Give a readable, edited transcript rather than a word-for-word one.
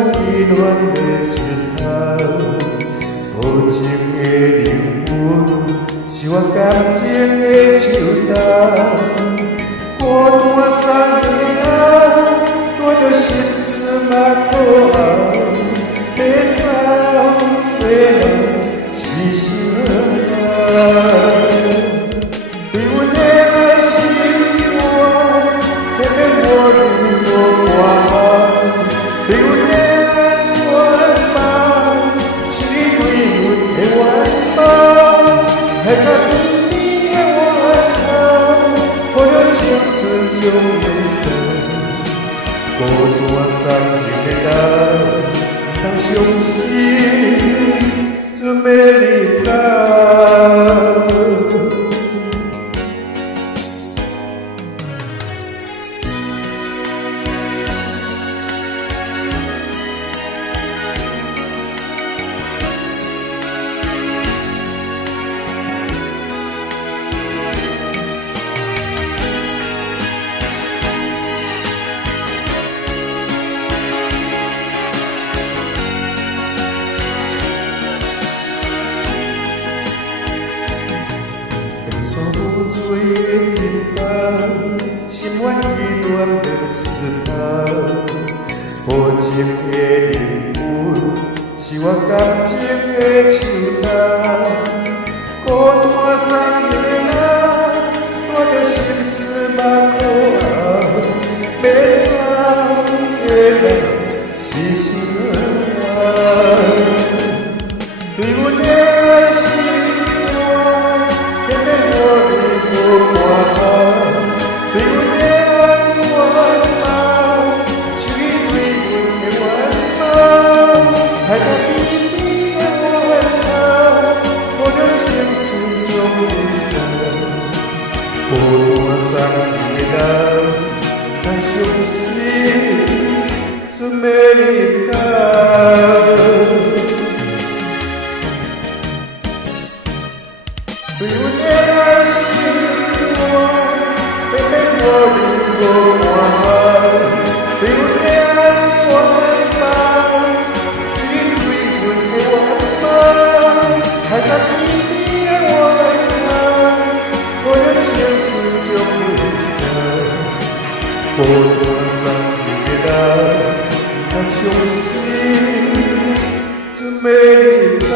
阮依恋的出口，无情的灵魂，是我感情的树洞。孤单三个人，带着心事嘛可后，要走要来是啥人？对阮的爱是我，偏偏我愈无关。对阮的爱原梦，是你对阮的愿望。海角边边的弯头，抱着青春将的酸。孤单三日的人，不通伤心，准备离开。山有水的尽头，心愿依恋的出口。无情的灵魂，是我感情的树洞。孤单三个人，带着心事嘛可后，要走要来是啥人？对阮的爱是我，偏偏我愈无关。对阮的爱原梦，是你对阮的愿望。海角边边的弯头，抱着青春将离散。孤单三个人，太伤心，准备离开。对阮的爱是我，偏偏我愈无关。对阮的爱原梦，是你对阮的愿望。海角边边的弯头，抱着青春将离散。孤单三个人，太伤心，准备离开。